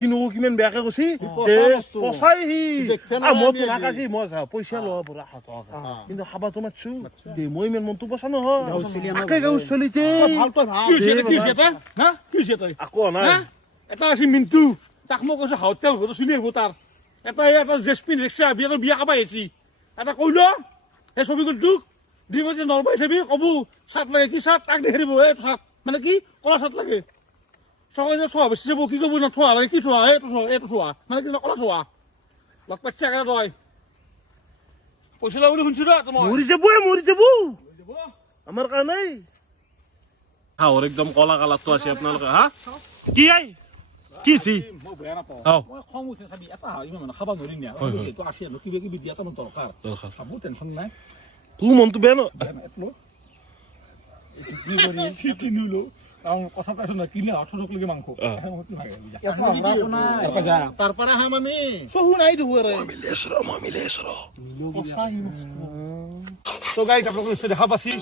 কিন্তু কিমান বেয়াকে কৈছি পচাই সি মই তোমাক আজি মই পইচা লোৱা পৰা কিন্তু খাবা তো মাতছো মই ইমান মনটো পচা নহয় গাঁও চলিতে আকৌ নাই এটা আছে মিন্টু তাক মই কৈছো হোটেল ঘৰত চলি আহিব তাৰ এটা জেচপিন ৰিক্সা বিয়া খাব আহিছি এটা কৈল সেই ছবিখনটোক দিব যে নলবাৰী চাবি কব চাট লাগে কি চাট তাক দেখি দিব এইটো চাট মানে কি কলা চাট লাগে চকাই যে থোৱা বেছি যাব কি কব না থোৱা লাগে কি থোৱা এইটো থোৱা মানে কি কলা থোৱা লগ পাচ্ছা একেবাৰে তই পইচা লওঁ বুলি শুনছো মৰি যাব আমাৰ কাৰণে হাওৰ একদম কলা কালাৰটো আছে আপোনালোকে হা কি আই কি থি মই বেয়া নাপাওঁ আও মই খং উঠে চাবি এটা ইমান মানে খাব নোৱাৰি না এইটো আছে আৰু কিবা কিবি দিয়া তাৰ দৰকাৰ খাব টেনচন নাই তোৰ মনটো বেয়া ন কিনিলো কথা পাইছো না কিনে 18 মাংস তাৰ পৰা হাম আমি চহু নাই দেখো আৰে মিলেছ ৰ তো গাইজ আপোনালোকে নিশ্চয় দেখা পাইছি